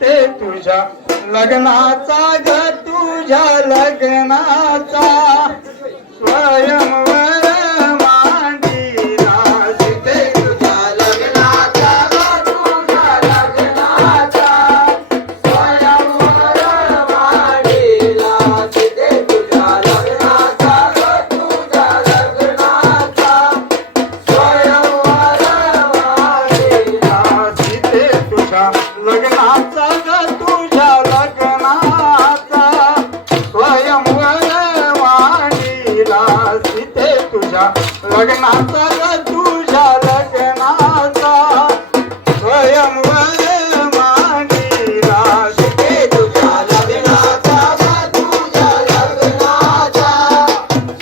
सीते तुझ्या लग्नाचा ग तुझ्या लग्नाचा स्वयंवर मांडीला सीते तुझ्या लग्नाचा ग तुझ्या लग्नाचा स्वयंवर मांडीला सीते तुझ्या लग्नाचा ग तुझ्या लग्नाचा स्वयंवर मांडीला सीते तुझ्या लग्नाचा ग तुझ्या लग्नाचा स्वयंवर मांडीला सीते तुझ्या लग्नाचा ग तुझ्या लग्नाचा स्वयंवर मांडीला सीते तुझ्या लग्नाचा ग तुझ्या लग्नाचा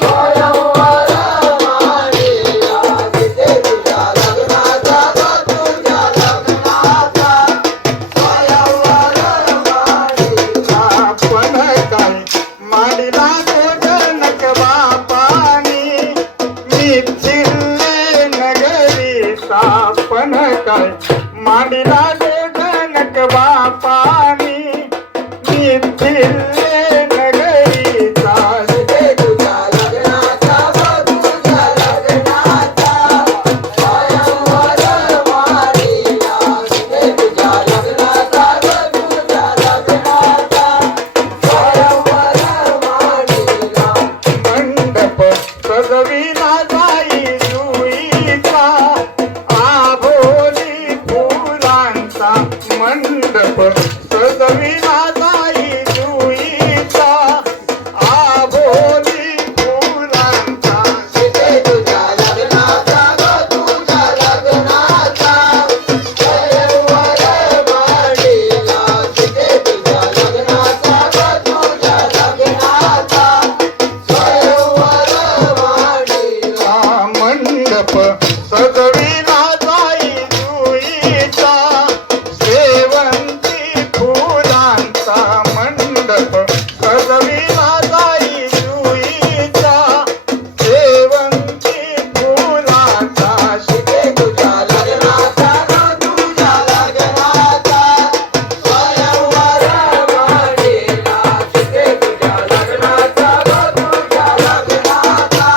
स्वयंवर मांडीला सीते तुझ्या लग्नाचा ग तुझ्या लग्नाचा स्वयंवर मांडीला पण काय मांडीला गोजनक बापानी मिथिल्ले नगरीचा पण काय मांडीला गोजनक बापानी मिथिल्ले नगरीचा सीते तुझ्या लग्नाचा ग तुझ्या लग्नाचा स्वयंवर मांडीला सीते तुझ्या लग्नाचा ग तुझ्या लग्नाचा स्वयंवर मांडीला मंडप सजविला जाई जुईचा आभोली फुलांचा मंडप सजविला जाई जुईचा आभोली फुलांचा सीते तुझ्या लग्नाचा ग तुझ्या लग्नाचा स्वयंवर मांडीला सीते तुझ्या लग्नाचा ग तुझ्या लग्नाचा स्वयंवर मांडीला मंडप सजविला जाई जुईचा शेवंती फुलांचा मंडप सजविला जाई जुईचा शेवंती फुलांचा सीते तुझ्या लग्नाचा ग तुझ्या लग्नाचा स्वयंवर मांडीला सीते तुझ्या लग्नाचा ग तुझ्या लग्नाचा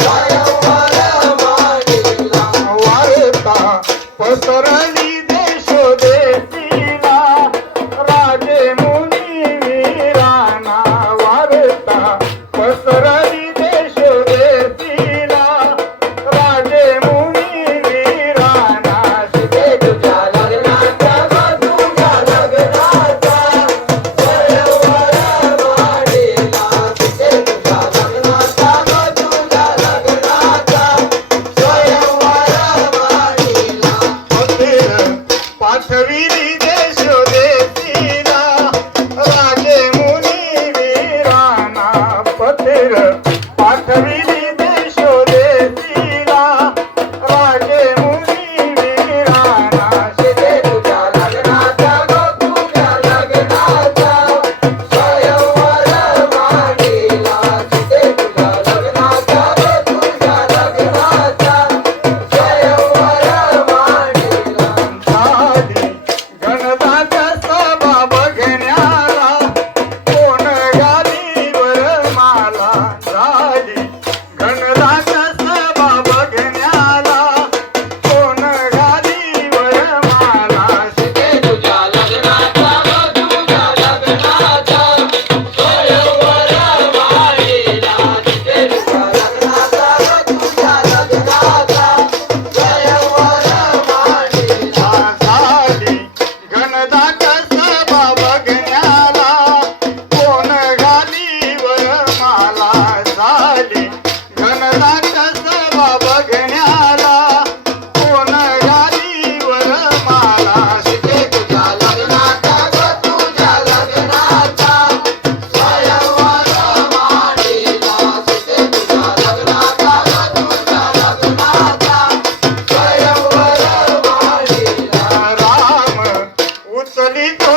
स्वयंवर मांडीला वार्ता पसरली देशोदेशीला राजे मुनी वीरांना वार्ता पसरली देशोदेशीला राजे मुनी वीरांना सीते तुझ्या लग्नाचा ग तुझ्या लग्नाचा स्वयंवर मांडीला सीते तुझ्या लग्नाचा ग तुझ्या लग्नाचा स्वयंवर मांडीला पाठविली देशोदेशीला राजे मुनी वीरांना पतिर पाठविली देशोदेशीला राजे मुनी वीरांना सीते तुझ्या लग्नाचा ग तुझ्या लग्नाचा स्वयंवर मांडीला सीते तुझ्या लग्नाचा ग तुझ्या लग्नाचा स्वयंवर मांडीला झाली गणदाच्या सभा बघण्याला कोण गादीवर माला झाली गणदाच्या सभा बघण्याला कोण गादीवर माला सीते तुझ्या लग्नाचा ग तुझ्या लग्नाचा स्वयंवर मांडीला सीते तुझ्या लग्नाचा ग तुझ्या लग्नाचा स्वयंवर मांडीला झाली गणदाच्या सभा बघण्याला कोण गादीवर माला झाली गणदाच्या सभा बघण्याला कोण गादीवर माला सीते तुझ्या लग्नाचा ग तुझ्या लग्नाचा स्वयंवर मांडीला सीते तुझ्या लग्नाचा ग तुझ्या लग्नाचा स्वयंवर मांडीला राम उचली तो